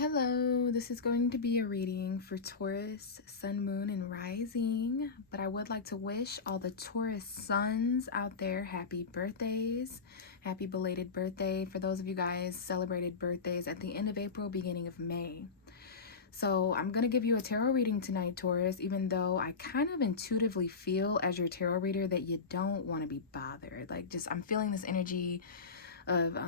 Hello, this is going to be a reading for Taurus, Sun, Moon, and Rising, but I would like to wish all the Taurus suns out there happy birthdays, happy belated birthday for those of you guys celebrated birthdays at the end of April, beginning of May. So I'm going to give you a tarot reading tonight, Taurus, even though I kind of intuitively feel as your tarot reader that you don't want to be bothered. I'm feeling this energy of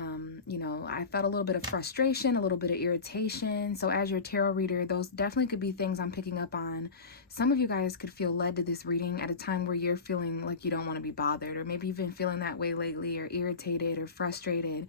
I felt a little bit of frustration, a little bit of irritation. So as your tarot reader, those definitely could be things I'm picking up on. Some of you guys could feel led to this reading at a time where you're feeling like you don't want to be bothered, or maybe you've been feeling that way lately, or irritated or frustrated,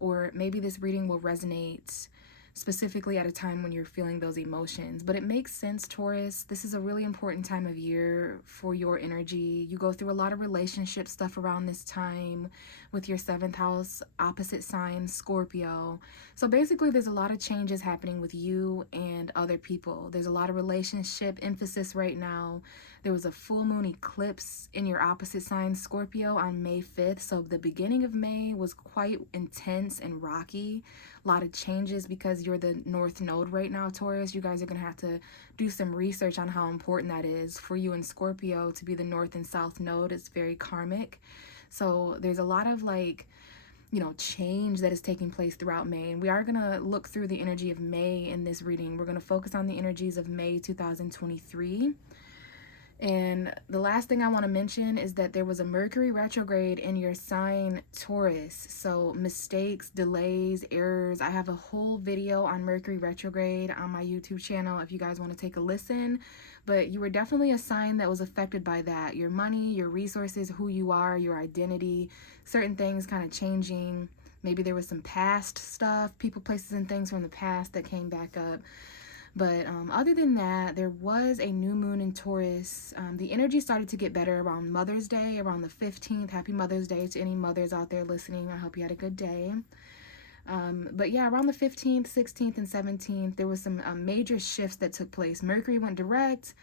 or maybe this reading will resonate specifically at a time when you're feeling those emotions. But it makes sense, Taurus. This is a really important time of year for your energy. You go through a lot of relationship stuff around this time with your 7th house opposite sign, Scorpio. So basically, there's a lot of changes happening with you and other people. There's a lot of relationship emphasis right now. There was a full moon eclipse in your opposite sign, Scorpio, on May 5th. So the beginning of May was quite intense and rocky. A lot of changes because you're the North Node right now, Taurus. You guys are going to have to do some research on how important that is for you and Scorpio to be the North and South Node. It's very karmic. So there's a lot of change that is taking place throughout May. And we are going to look through the energy of May in this reading. We're going to focus on the energies of May 2023. And the last thing I want to mention is that there was a Mercury retrograde in your sign, Taurus. So mistakes, delays, errors. I have a whole video on Mercury retrograde on my YouTube channel if you guys want to take a listen. But you were definitely a sign that was affected by that. Your money, your resources, who you are, your identity, certain things kind of changing. Maybe there was some past stuff, people, places, and things from the past that came back up. But other than that, there was a new moon in Taurus. The energy started to get better around Mother's Day, around the 15th. Happy Mother's Day to any mothers out there listening. I hope you had a good day. But yeah, around the 15th, 16th, and 17th, there was some major shifts that took place. Mercury went direct.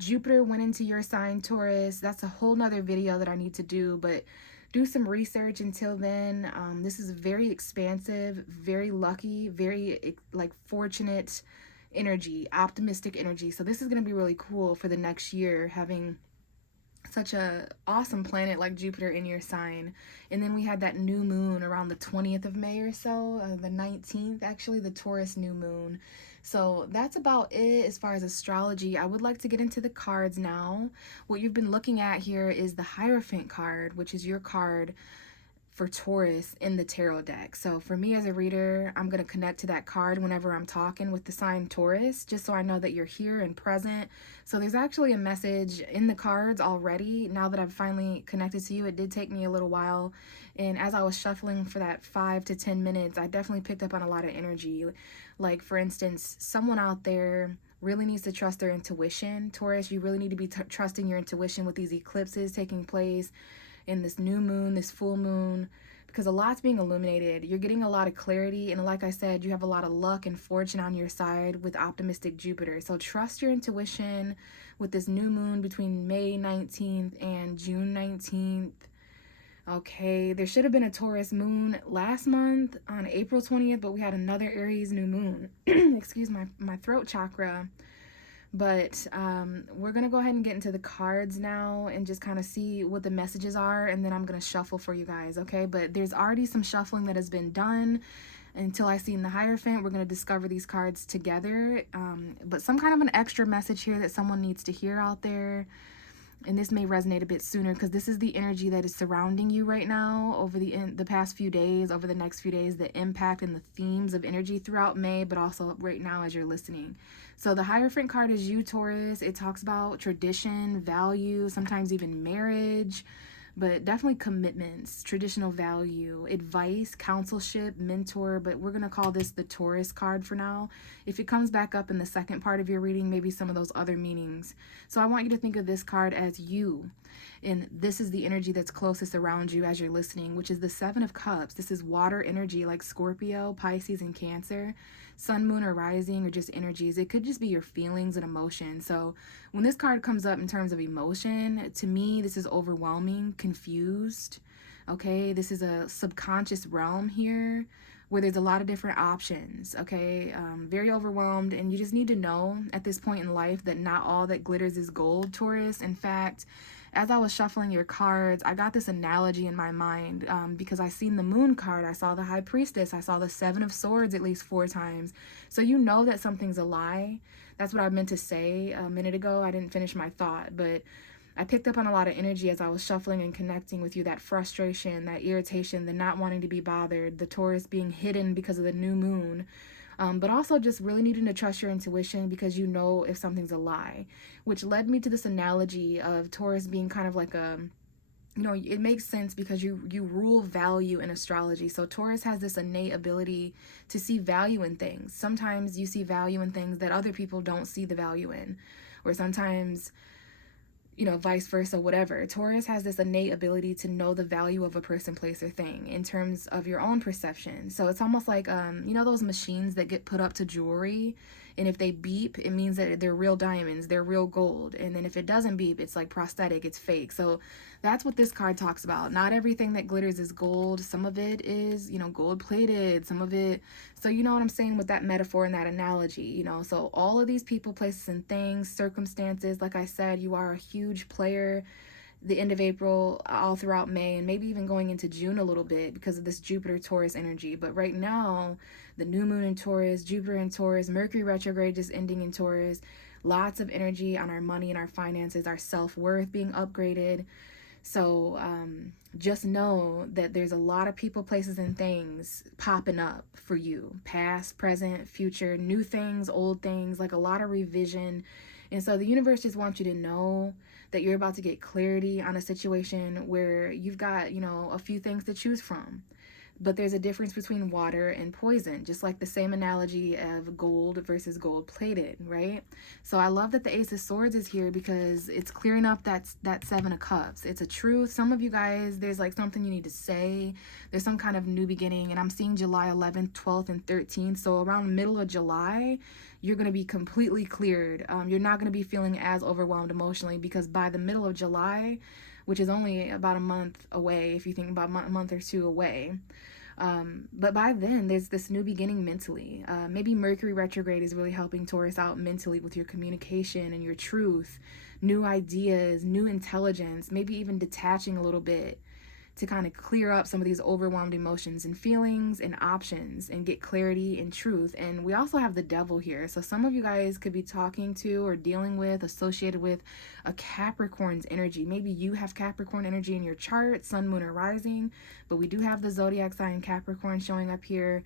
Jupiter went into your sign, Taurus. That's a whole nother video that I need to do, but do some research until then. This is very expansive, very lucky, very fortunate energy, optimistic energy. So this is going to be really cool for the next year, having such a awesome planet like Jupiter in your sign. And then we had that new moon around the 20th of May or so, the 19th actually, the Taurus new moon. So that's about it as far as astrology. I would like to get into the cards now. What you've been looking at here is the Hierophant card, which is your card for Taurus in the tarot deck. So for me as a reader, I'm going to connect to that card whenever I'm talking with the sign Taurus, just so I know that you're here and present. So there's actually a message in the cards already. Now that I've finally connected to you, it did take me a little while. And as I was shuffling for that 5 to 10 minutes, I definitely picked up on a lot of energy. Like, for instance, someone out there really needs to trust their intuition. Taurus, you really need to be trusting your intuition with these eclipses taking place in this new moon, this full moon, because a lot's being illuminated. You're getting a lot of clarity, and like I said, you have a lot of luck and fortune on your side with optimistic Jupiter. So trust your intuition with this new moon between May 19th and June 19th. Okay, there should have been a Taurus moon last month on April 20th, but we had another Aries new moon. Excuse my throat chakra. But we're going to go ahead and get into the cards now and just kind of see what the messages are. And then I'm going to shuffle for you guys, okay? But there's already some shuffling that has been done. Until I see in the Hierophant, we're going to discover these cards together. But some kind of an extra message here that someone needs to hear out there. And this may resonate a bit sooner because this is the energy that is surrounding you right now over the past few days, over the next few days, the impact and the themes of energy throughout May, but also right now as you're listening. So the Hierophant card is you, Taurus. It talks about tradition, value, sometimes even marriage, but definitely commitments, traditional value, advice, counselship, mentor, but we're going to call this the Taurus card for now. If it comes back up in the second part of your reading, maybe some of those other meanings. So I want you to think of this card as you, and this is the energy that's closest around you as you're listening, which is the 7 of Cups. This is water energy like Scorpio, Pisces, and Cancer. Sun, moon, or rising, or just energies. It could just be your feelings and emotions. So when this card comes up in terms of emotion, to me, this is overwhelming, confused. Okay, this is a subconscious realm here. where there's a lot of different options, okay? Very overwhelmed, and you just need to know at this point in life that not all that glitters is gold, Taurus. In fact, as I was shuffling your cards, I got this analogy in my mind because I seen the moon card, I saw the high priestess, I saw the 7 of swords at least 4 times. So you know that something's a lie. That's what I meant to say a minute ago. I didn't finish my thought, but I picked up on a lot of energy as I was shuffling and connecting with you, that frustration, that irritation, the not wanting to be bothered, the Taurus being hidden because of the new moon, but also just really needing to trust your intuition because you know if something's a lie, which led me to this analogy of Taurus being kind of like a, you know, it makes sense because you rule value in astrology. So Taurus has this innate ability to see value in things. Sometimes you see value in things that other people don't see the value in, or sometimes, you know, vice versa, whatever. Taurus has this innate ability to know the value of a person, place, or thing in terms of your own perception. So it's almost like, you know, those machines that get put up to jewelry, and if they beep, it means that they're real diamonds, they're real gold. And then if it doesn't beep, it's like prosthetic, it's fake. So that's what this card talks about. Not everything that glitters is gold. Some of it is, you know, gold plated, some of it. So you know what I'm saying with that metaphor and that analogy, you know. So all of these people, places, and things, circumstances, like I said, you are a huge player the end of April, all throughout May, and maybe even going into June a little bit because of this Jupiter Taurus energy. But right now, the new moon in Taurus, Jupiter in Taurus, Mercury retrograde just ending in Taurus, lots of energy on our money and our finances, our self-worth being upgraded. So just know that there's a lot of people, places, and things popping up for you. Past, present, future, new things, old things, like a lot of revision. And so the universe just wants you to know that you're about to get clarity on a situation where you've got, you know, a few things to choose from. But there's a difference between water and poison, just like the same analogy of gold versus gold plated, right? So I love that the Ace of Swords is here because it's clearing up that 7 of Cups. It's a truth. Some of you guys, there's like something you need to say. There's some kind of new beginning, and I'm seeing July 11th, 12th, and 13th. So around middle of July, you're going to be completely cleared. You're not going to be feeling as overwhelmed emotionally because by the middle of July, which is only about a month away, if you think about a month or 2 away, but by then there's this new beginning mentally. Maybe Mercury retrograde is really helping Taurus out mentally with your communication and your truth, new ideas, new intelligence, maybe even detaching a little bit to kind of clear up some of these overwhelmed emotions and feelings and options and get clarity and truth. And we also have the devil here. So some of you guys could be talking to or dealing with, associated with a Capricorn's energy. Maybe you have Capricorn energy in your chart, sun, moon, or rising, but we do have the zodiac sign Capricorn showing up here.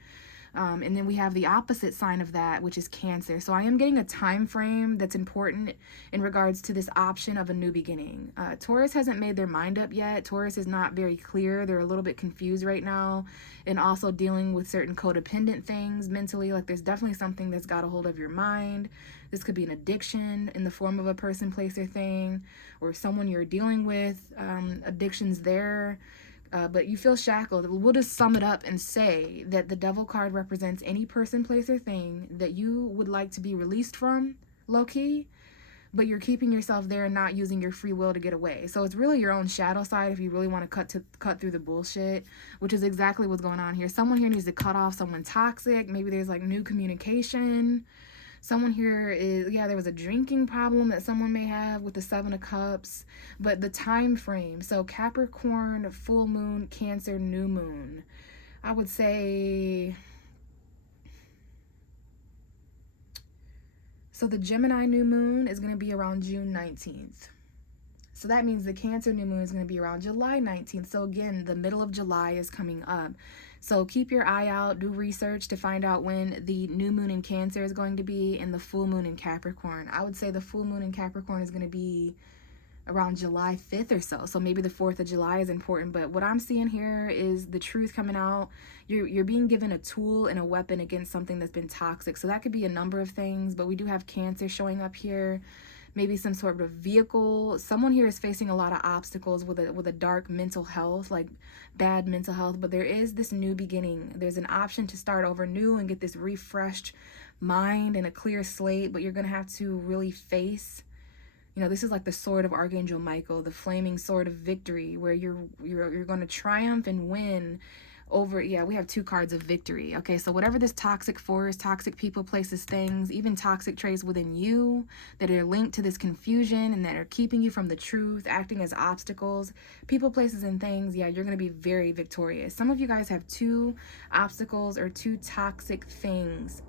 And then we have the opposite sign of that, which is Cancer. So I am getting a time frame that's important in regards to this option of a new beginning. Taurus hasn't made their mind up yet. Taurus is not very clear. They're a little bit confused right now, and also dealing with certain codependent things mentally. Like there's definitely something that's got a hold of your mind. This could be an addiction in the form of a person, place, or thing, or someone you're dealing with. Addictions there. But you feel shackled. We'll just sum it up and say that the devil card represents any person, place, or thing that you would like to be released from, low-key, but you're keeping yourself there and not using your free will to get away. So it's really your own shadow side if you really want to cut through the bullshit, which is exactly what's going on here. Someone here needs to cut off someone toxic. Maybe there's like new communication. Someone here is, yeah, there was a drinking problem that someone may have with the 7 of Cups, but the time frame, so Capricorn, full moon, Cancer, new moon, I would say, so the Gemini new moon is going to be around June 19th. So that means the Cancer new moon is going to be around July 19th. So again, the middle of July is coming up. So keep your eye out, do research to find out when the new moon in Cancer is going to be and the full moon in Capricorn. I would say the full moon in Capricorn is going to be around July 5th or so. So maybe the 4th of July is important, but what I'm seeing here is the truth coming out. You're being given a tool and a weapon against something that's been toxic. So that could be a number of things, but we do have Cancer showing up here. Maybe some sort of vehicle. Someone here is facing a lot of obstacles with a dark mental health, like bad mental health, but there is this new beginning. There's an option to start over new and get this refreshed mind and a clear slate, but you're going to have to really face, you know, this is like the sword of Archangel Michael, the flaming sword of victory, where you're going to triumph and win over, yeah, we have 2 cards of victory. Okay, so whatever this toxic force, toxic people, places, things, even toxic traits within you that are linked to this confusion and that are keeping you from the truth, acting as obstacles, people, places, and things, yeah, you're going to be very victorious. Some of you guys have 2 obstacles or 2 toxic things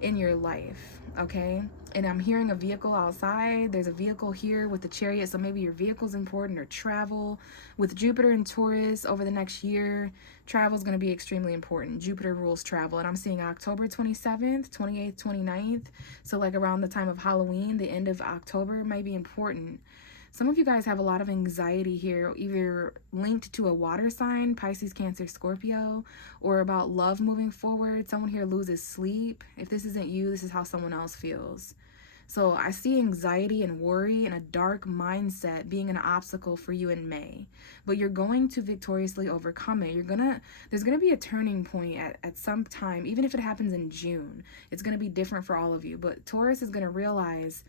in your life, okay? And I'm hearing a vehicle outside. There's a vehicle here with the Chariot, so maybe your vehicle's important, or travel. With Jupiter and Taurus over the next year, travel is going to be extremely important. Jupiter rules travel, and I'm seeing October 27th, 28th, 29th. So like around the time of Halloween, the end of October might be important. Some of you guys have a lot of anxiety here, either linked to a water sign, Pisces, Cancer, Scorpio, or about love moving forward. Someone here loses sleep. If this isn't you, this is how someone else feels. So I see anxiety and worry and a dark mindset being an obstacle for you in May. But you're going to victoriously overcome it. There's gonna be a turning point at some time, even if it happens in June. It's gonna be different for all of you. But Taurus is gonna realize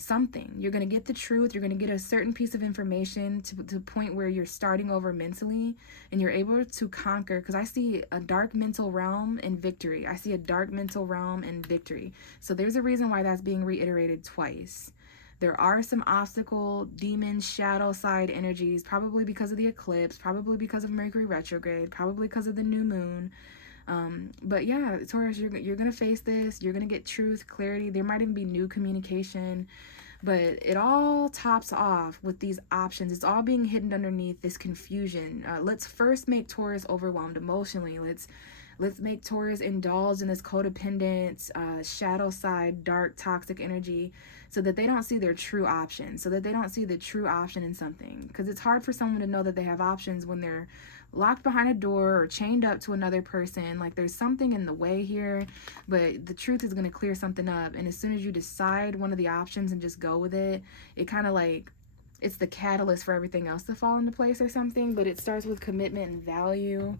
something. You're going to get the truth. You're going to get a certain piece of information to the point where you're starting over mentally and you're able to conquer, because I see a dark mental realm and victory. I see a dark mental realm and victory. So there's a reason why that's being reiterated twice. There are some obstacle, demon, shadow side energies, probably because of the eclipse, probably because of Mercury retrograde, probably because of the new moon. But yeah, Taurus, you're gonna face this. You're gonna get truth, clarity. There might even be new communication, but it all tops off with these options. It's all being hidden underneath this confusion. Let's first make Taurus overwhelmed emotionally. Let's make Taurus indulge in this codependent, shadow side, dark, toxic energy, so that they don't see their true option, so that they don't see the true option in something. Because it's hard for someone to know that they have options when they're locked behind a door or chained up to another person. Like, there's something in the way here, but the truth is going to clear something up. And as soon as you decide one of the options and just go with it, it kind of like, it's the catalyst for everything else to fall into place or something. But it starts with commitment and value.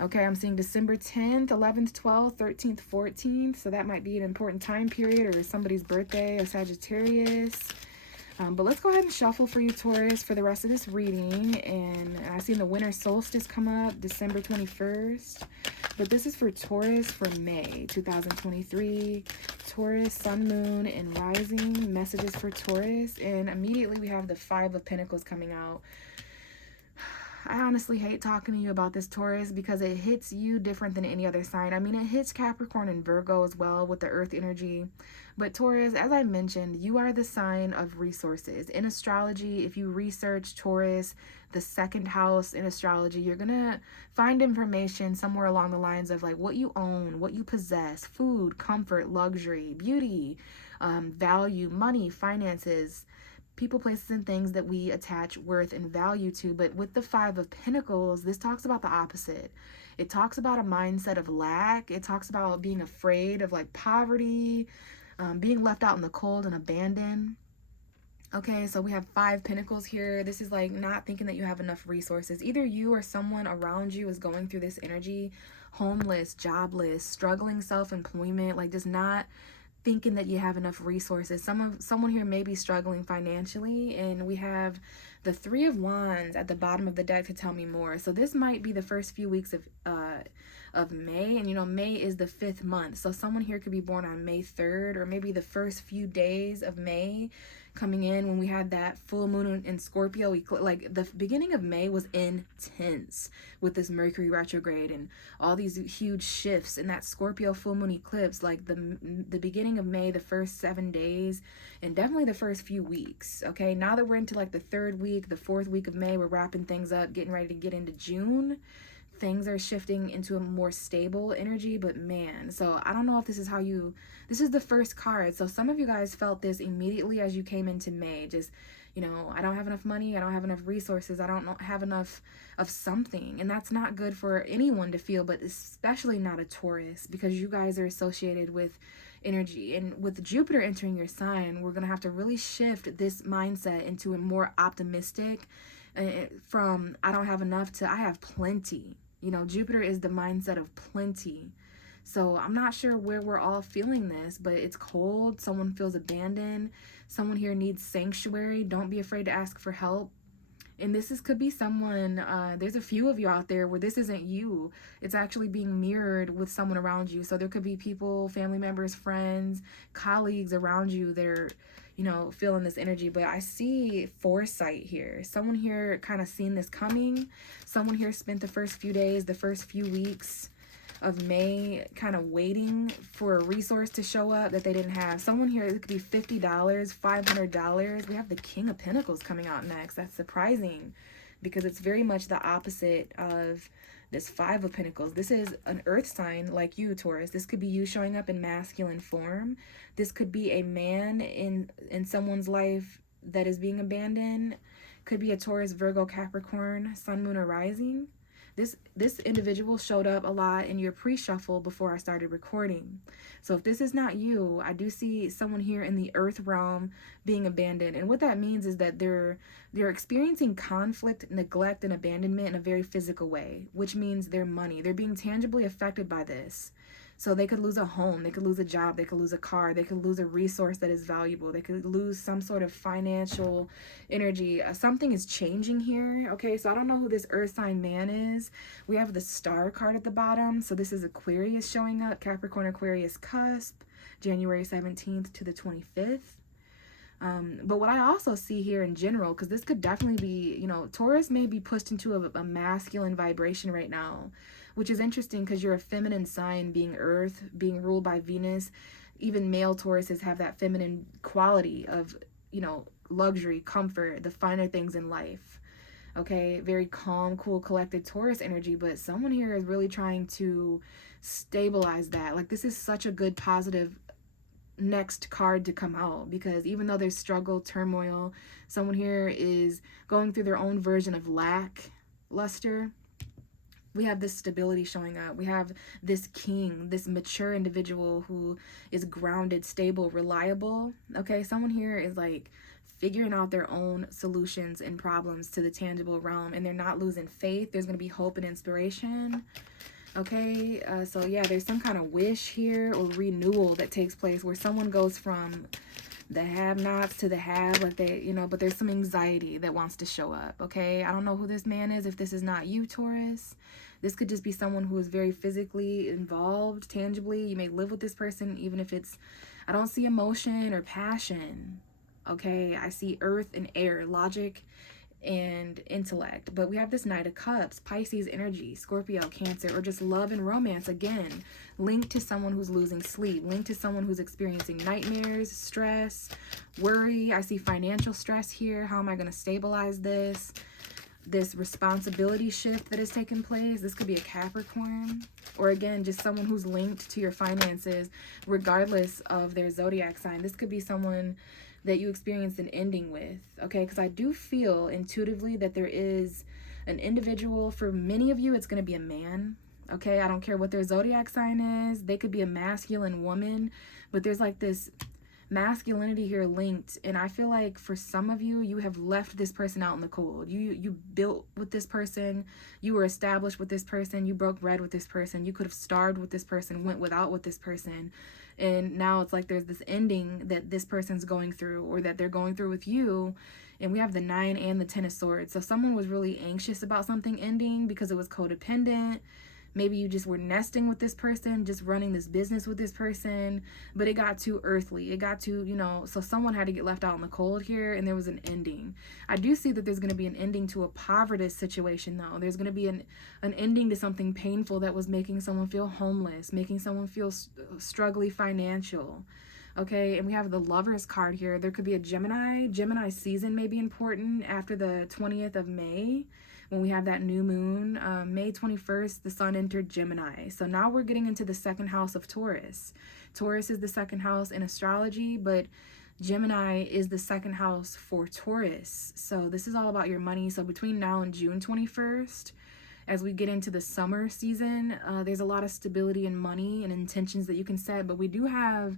Okay, I'm seeing December 10th, 11th, 12th, 13th, 14th. So that might be an important time period, or somebody's birthday, a Sagittarius. But let's go ahead and shuffle for you, Taurus, for the rest of this reading. And I see the winter solstice come up, December 21st. But this is for Taurus for May 2023. Taurus, sun, moon, and rising. Messages for Taurus. And immediately we have the 5 of Pentacles coming out. I honestly hate talking to you about this, Taurus, because it hits you different than any other sign. I mean, it hits Capricorn and Virgo as well with the earth energy. But Taurus, as I mentioned, you are the sign of resources. In astrology, if you research Taurus, the 2nd house in astrology, you're going to find information somewhere along the lines of like what you own, what you possess, food, comfort, luxury, beauty, value, money, finances, people, places, and things that we attach worth and value to. But with the 5 of Pentacles, this talks about the opposite. It talks about a mindset of lack. It talks about being afraid of like poverty, being left out in the cold and abandoned. Okay, so we have 5 Pentacles here. This is like not thinking that you have enough resources. Either you or someone around you is going through this energy, homeless, jobless, struggling self-employment, like just not thinking that you have enough resources. Someone here may be struggling financially, and we have the 3 of Wands at the bottom of the deck to tell me more. So this might be the first few weeks of May, and you know, May is the 5th month. So someone here could be born on May 3rd, or maybe the first few days of May coming in when we had that full moon in Scorpio. Like the beginning of May was intense with this Mercury retrograde and all these huge shifts in that Scorpio full moon eclipse. Like the beginning of May, the first 7 days, and definitely the first few weeks. Okay, now that we're into like the 3rd week, the 4th week of May, we're wrapping things up, getting ready to get into June. Things are shifting into a more stable energy. But man, so I don't know if this is how you, this is the first card. So some of you guys felt this immediately as you came into May. Just, you know, I don't have enough money, I don't have enough resources, I don't have enough of something. And that's not good for anyone to feel, but especially not a Taurus, because you guys are associated with energy. And with Jupiter entering your sign, we're gonna have to really shift this mindset into a more optimistic, from I don't have enough to I have plenty. You know, Jupiter is the mindset of plenty. So I'm not sure where we're all feeling this, but it's cold. Someone feels abandoned. Someone here needs sanctuary. Don't be afraid to ask for help. And could be someone, there's a few of you out there where this isn't you. It's actually being mirrored with someone around you. So there could be people, family members, friends, colleagues around you that are, you know, feeling this energy. But I see foresight here. Someone here kind of seen this coming. Someone here spent the first few days, the first few weeks of May kind of waiting for a resource to show up that they didn't have. Someone here, it could be $50, $500. We have the King of Pentacles coming out next. That's surprising because it's very much the opposite of this Five of Pentacles. This is an earth sign like you, Taurus. This could be you showing up in masculine form. This could be a man in someone's life that is being abandoned. Could be a Taurus, Virgo, Capricorn, Sun, Moon, or Rising. This individual showed up a lot in your pre-shuffle before I started recording. So if this is not you, I do see someone here in the earth realm being abandoned. And what that means is that they're experiencing conflict, neglect, and abandonment in a very physical way, which means their money. They're being tangibly affected by this. So they could lose a home, they could lose a job, they could lose a car, they could lose a resource that is valuable, they could lose some sort of financial energy. Something is changing here, okay? So I don't know who this earth sign man is. We have the star card at the bottom. So this is Aquarius showing up, Capricorn Aquarius cusp, January 17th to the 25th. But what I also see here in general, because this could definitely be, you know, Taurus may be pushed into a masculine vibration right now, which is interesting because you're a feminine sign, being earth, being ruled by Venus. Even male Tauruses have that feminine quality of, you know, luxury, comfort, the finer things in life. Okay, very calm, cool, collected Taurus energy, but someone here is really trying to stabilize that. Like, this is such a good positive next card to come out, because even though there's struggle, turmoil, someone here is going through their own version of lack, luster. We have this stability showing up. We have this king, this mature individual who is grounded, stable, reliable. Okay, someone here is like figuring out their own solutions and problems to the tangible realm, and they're not losing faith. There's going to be hope and inspiration. Okay, so yeah, there's some kind of wish here or renewal that takes place where someone goes from the have-nots to the have, like they, you know, but there's some anxiety that wants to show up. Okay, I don't know who this man is. If this is not you, Taurus, this could just be someone who is very physically involved, tangibly. You may live with this person, even if it's, I don't see emotion or passion. Okay, I see earth and air, logic and intellect. But we have this Knight of Cups, Pisces energy, Scorpio, Cancer, or just love and romance, again linked to someone who's losing sleep, linked to someone who's experiencing nightmares, stress, worry. I see financial stress here. How am I going to stabilize this responsibility shift that is taking place? This could be a Capricorn, or again just someone who's linked to your finances regardless of their zodiac sign. This could be someone that you experienced an ending with, okay? Because I do feel intuitively that there is an individual. For many of you, it's going to be a man, okay? I don't care what their zodiac sign is. They could be a masculine woman, but there's like this masculinity here linked, and I feel like for some of you, you have left this person out in the cold. You built with this person, you were established with this person, you broke bread with this person, you could have starved with this person, went without with this person, and now it's like there's this ending that this person's going through, or that they're going through with you. And we have the 9 and the 10 of Swords. So someone was really anxious about something ending because it was codependent. Maybe you just were nesting with this person, just running this business with this person, but it got too earthly. It got too, you know, so someone had to get left out in the cold here, and there was an ending. I do see that there's going to be an ending to a poverty situation, though. There's going to be an ending to something painful that was making someone feel homeless, making someone feel struggling financial. Okay, and we have the Lovers card here. There could be a Gemini. Gemini season may be important after the 20th of May. When we have that new moon, May 21st, the sun entered Gemini. So now we're getting into the second house of Taurus. Taurus is the second house in astrology, but Gemini is the second house for Taurus. So this is all about your money. So between now and June 21st, as we get into the summer season, there's a lot of stability in money and intentions that you can set. But we do have,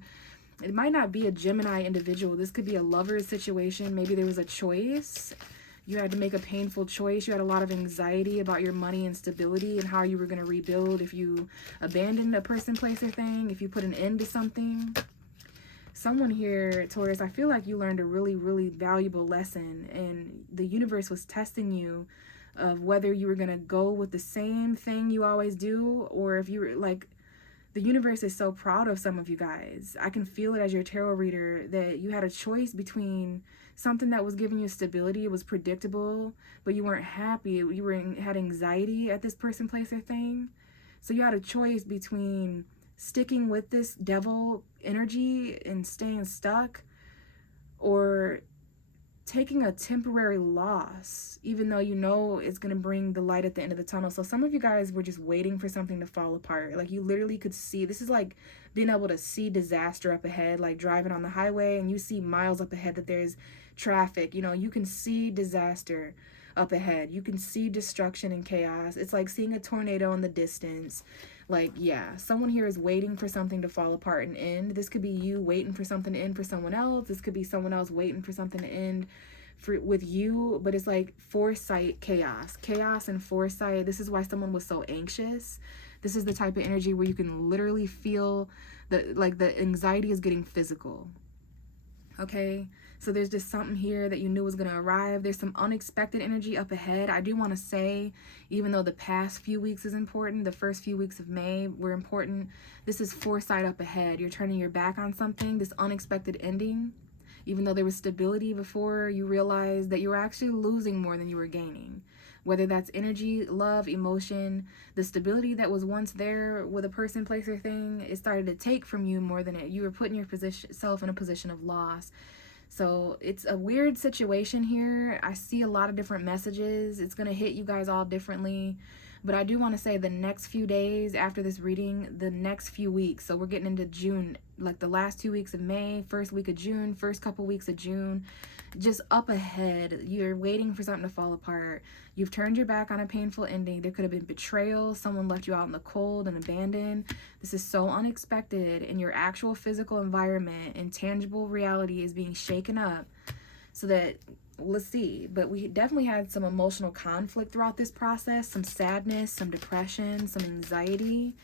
it might not be a Gemini individual. This could be a lover's situation. Maybe there was a choice. You had to make a painful choice. You had a lot of anxiety about your money and stability and how you were going to rebuild if you abandoned a person, place, or thing, if you put an end to something. Someone here, Taurus, I feel like you learned a really, really valuable lesson, and the universe was testing you of whether you were going to go with the same thing you always do, or if you were like, the universe is so proud of some of you guys. I can feel it as your tarot reader that you had a choice between something that was giving you stability, it was predictable, but you weren't happy. You had anxiety at this person, place, or thing. So you had a choice between sticking with this devil energy and staying stuck, or taking a temporary loss, even though you know it's going to bring the light at the end of the tunnel. So some of you guys were just waiting for something to fall apart. Like you literally could see, this is like being able to see disaster up ahead, like driving on the highway and you see miles up ahead that there's traffic. You know, you can see disaster up ahead. You can see destruction and chaos. It's like seeing a tornado in the distance. Like, yeah, someone here is waiting for something to fall apart and end. This could be you waiting for something to end for someone else. This could be someone else waiting for something to end with you. But it's like foresight, chaos and foresight. This is why someone was so anxious. This is the type of energy where you can literally feel the anxiety is getting physical. Okay, so there's just something here that you knew was going to arrive. There's some unexpected energy up ahead. I do want to say, even though the past few weeks is important, the first few weeks of May were important, this is foresight up ahead. You're turning your back on something, this unexpected ending. Even though there was stability before, you realized that you were actually losing more than you were gaining. Whether that's energy, love, emotion, the stability that was once there with a person, place, or thing, it started to take from you more than you were putting yourself in a position of loss. So it's a weird situation here. I see a lot of different messages. It's going to hit you guys all differently. But I do want to say the next few days after this reading, the next few weeks, so we're getting into June, like the last 2 weeks of May, first week of June, first couple weeks of June, just up ahead. You're waiting for something to fall apart. You've turned your back on a painful ending. There could have been betrayal. Someone left you out in the cold and abandoned. This is so unexpected, and your actual physical environment and tangible reality is being shaken up so that, let's see, but we definitely had some emotional conflict throughout this process, some sadness, some depression, some anxiety,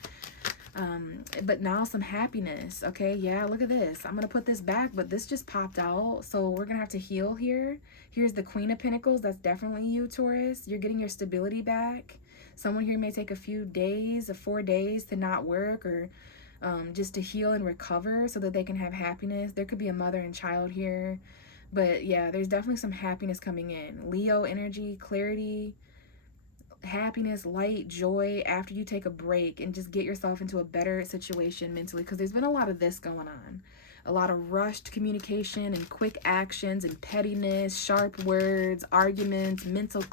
but now some happiness. Okay, yeah, look at this. I'm gonna put this back, but this just popped out, so we're gonna have to heal here. Here's the Queen of Pentacles. That's definitely you, Taurus. You're getting your stability back. Someone here may take a few days, 4 days to not work, or just to heal and recover so that they can have happiness. There could be a mother and child here. But yeah, there's definitely some happiness coming in. Leo energy, clarity, happiness, light, joy after you take a break and just get yourself into a better situation mentally. Because there's been a lot of this going on. A lot of rushed communication and quick actions and pettiness, sharp words, arguments, mental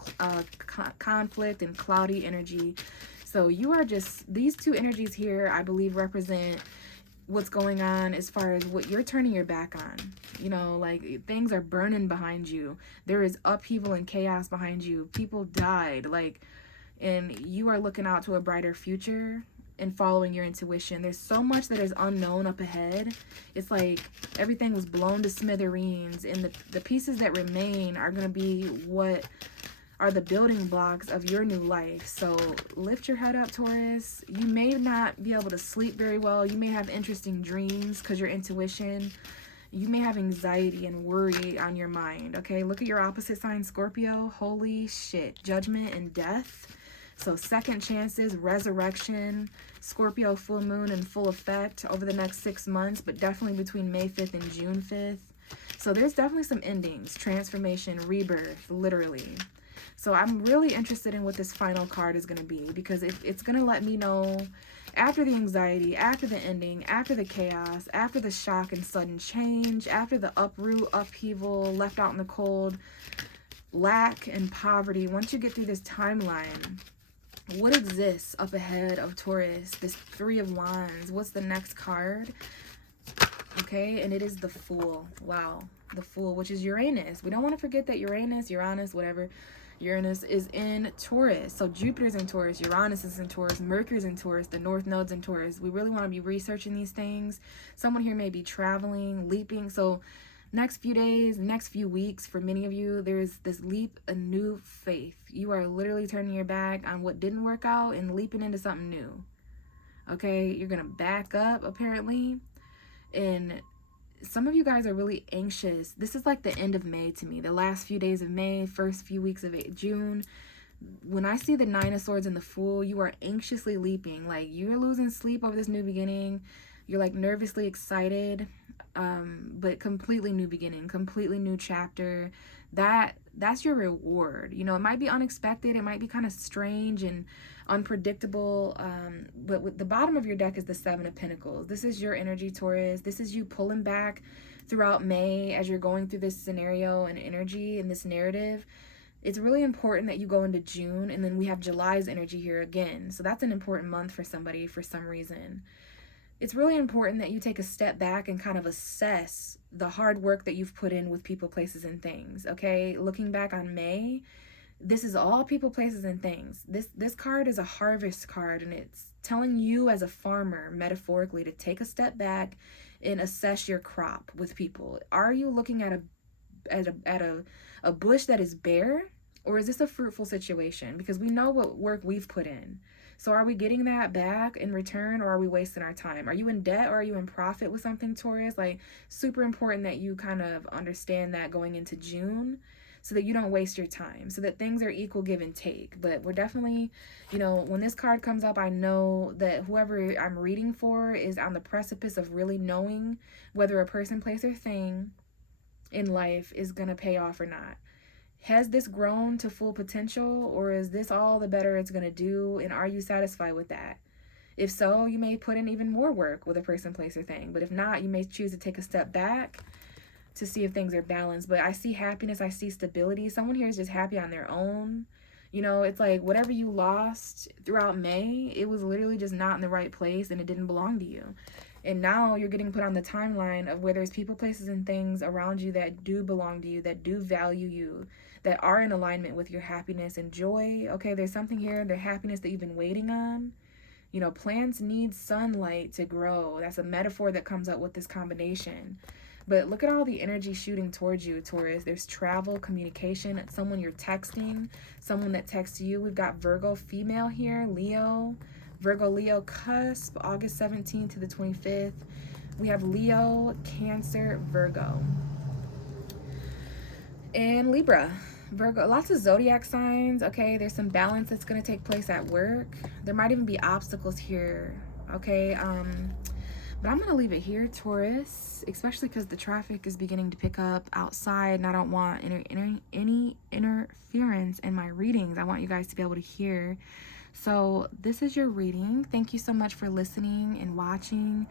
conflict, and cloudy energy. So you are just, these two energies here, I believe, represent what's going on as far as what you're turning your back on. You know, like things are burning behind you. There is upheaval and chaos behind you. People died, like, and you are looking out to a brighter future and following your intuition. There's so much that is unknown up ahead. It's like everything was blown to smithereens, and the pieces that remain are going to be what are the building blocks of your new life. So lift your head up, Taurus. You may not be able to sleep very well. You may have interesting dreams because your intuition. You may have anxiety and worry on your mind, okay? Look at your opposite sign, Scorpio. Holy shit. Judgment and death. So second chances, resurrection, Scorpio full moon in full effect over the next 6 months, but definitely between May 5th and June 5th. So there's definitely some endings, transformation, rebirth, literally. So I'm really interested in what this final card is going to be, because it's going to let me know after the anxiety, after the ending, after the chaos, after the shock and sudden change, after the uproot, upheaval, left out in the cold, lack and poverty, once you get through this timeline, what exists up ahead of Taurus? This Three of Wands. What's the next card? Okay, and it is the Fool. Wow, the Fool, which is Uranus. We don't want to forget that Uranus, whatever, Uranus is in Taurus. So Jupiter's in Taurus, Uranus is in Taurus, Mercury's in Taurus, the North Node's in Taurus. We really want to be researching these things. Someone here may be traveling, leaping. So next few days, next few weeks, for many of you, there's this leap, a new faith. You are literally turning your back on what didn't work out and leaping into something new. Okay, you're going to back up, apparently. And some of you guys are really anxious. This is like the end of May to me. The last few days of May, first few weeks of June. When I see the Nine of Swords and the Fool, you are anxiously leaping. Like, you're losing sleep over this new beginning. You're like nervously excited, but completely new beginning, completely new chapter. That's your reward. You know, it might be unexpected. It might be kind of strange and unpredictable. But with the bottom of your deck is the Seven of Pentacles. This is your energy, Taurus. This is you pulling back throughout May as you're going through this scenario and energy and this narrative. It's really important that you go into June, and then we have July's energy here again. So that's an important month for somebody for some reason. It's really important that you take a step back and kind of assess the hard work that you've put in with people, places, and things. Okay, looking back on May, this is all people, places, and things. This card is a harvest card, and it's telling you as a farmer, metaphorically, to take a step back and assess your crop with people. Are you looking at a bush that is bare, or is this a fruitful situation? Because we know what work we've put in. So are we getting that back in return, or are we wasting our time? Are you in debt, or are you in profit with something, Taurus? Like, super important that you kind of understand that going into June, so that you don't waste your time, so that things are equal give and take. But we're definitely, you know, when this card comes up, I know that whoever I'm reading for is on the precipice of really knowing whether a person, place, or thing in life is going to pay off or not. Has this grown to full potential, or is this all the better it's going to do, and are you satisfied with that? If so, you may put in even more work with a person, place, or thing. But if not, you may choose to take a step back to see if things are balanced. But I see happiness, I see stability. Someone here is just happy on their own. You know, it's like whatever you lost throughout May, it was literally just not in the right place, and it didn't belong to you. And now you're getting put on the timeline of where there's people, places, and things around you that do belong to you, that do value you, that are in alignment with your happiness and joy. Okay, there's something here, the happiness that you've been waiting on. You know, plants need sunlight to grow. That's a metaphor that comes up with this combination. But look at all the energy shooting towards you, Taurus. There's travel, communication, someone you're texting, someone that texts you. We've got Virgo female here, Leo, Virgo, Leo cusp, August 17th to the 25th. We have Leo, Cancer, Virgo. And Libra, Virgo, lots of zodiac signs. Okay, there's some balance that's going to take place at work. There might even be obstacles here. Okay, but I'm going to leave it here, Taurus, especially because the traffic is beginning to pick up outside, and I don't want any interference in my readings. I want you guys to be able to hear. So this is your reading. Thank you so much for listening and watching.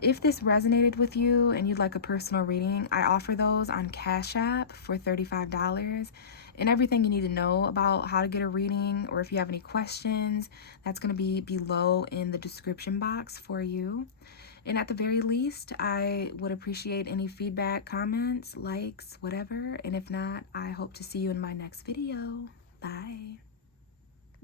If this resonated with you and you'd like a personal reading, I offer those on Cash App for $35. And everything you need to know about how to get a reading, or if you have any questions, that's going to be below in the description box for you. And at the very least, I would appreciate any feedback, comments, likes, whatever. And if not, I hope to see you in my next video. Bye.